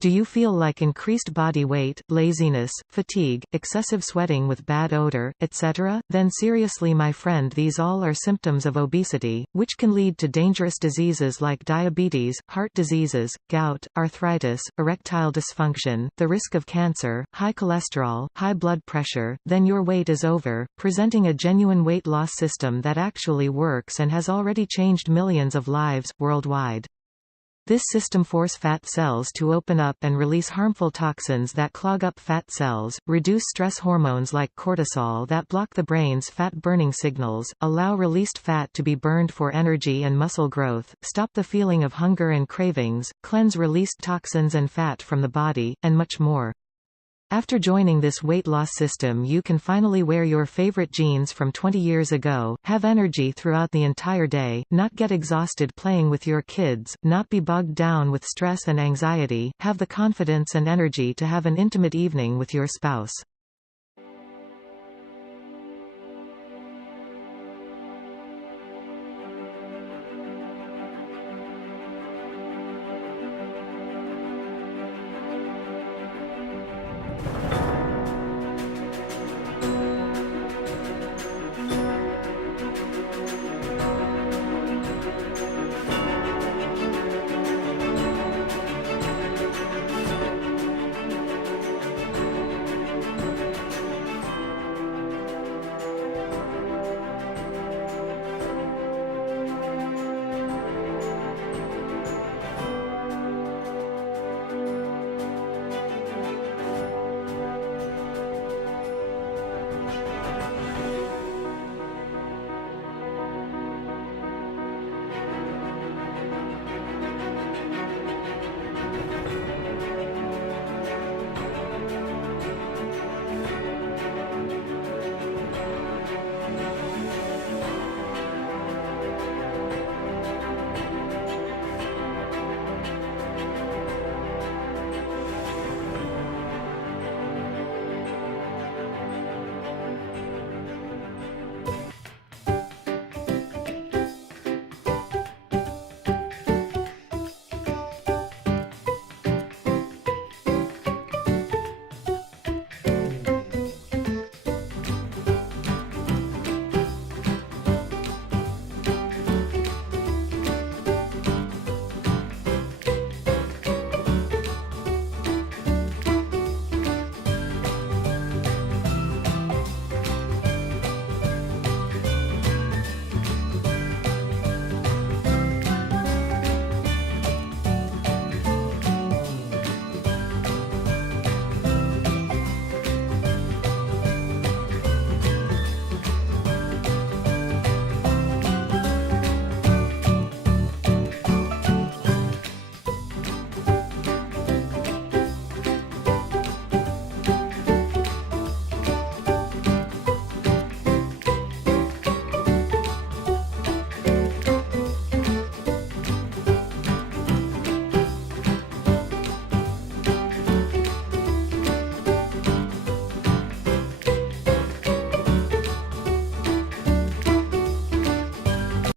Do you feel like increased body weight, laziness, fatigue, excessive sweating with bad odor, etc.? Then seriously my friend, these all are symptoms of obesity, which can lead to dangerous diseases like diabetes, heart diseases, gout, arthritis, erectile dysfunction, the risk of cancer, high cholesterol, high blood pressure. Then your weight is over, presenting a genuine weight loss system that actually works and has already changed millions of lives, worldwide. This system forces fat cells to open up and release harmful toxins that clog up fat cells, reduce stress hormones like cortisol that block the brain's fat-burning signals, allow released fat to be burned for energy and muscle growth, stop the feeling of hunger and cravings, cleanse released toxins and fat from the body, and much more. After joining this weight loss system, you can finally wear your favorite jeans from 20 years ago, have energy throughout the entire day, not get exhausted playing with your kids, not be bogged down with stress and anxiety, have the confidence and energy to have an intimate evening with your spouse.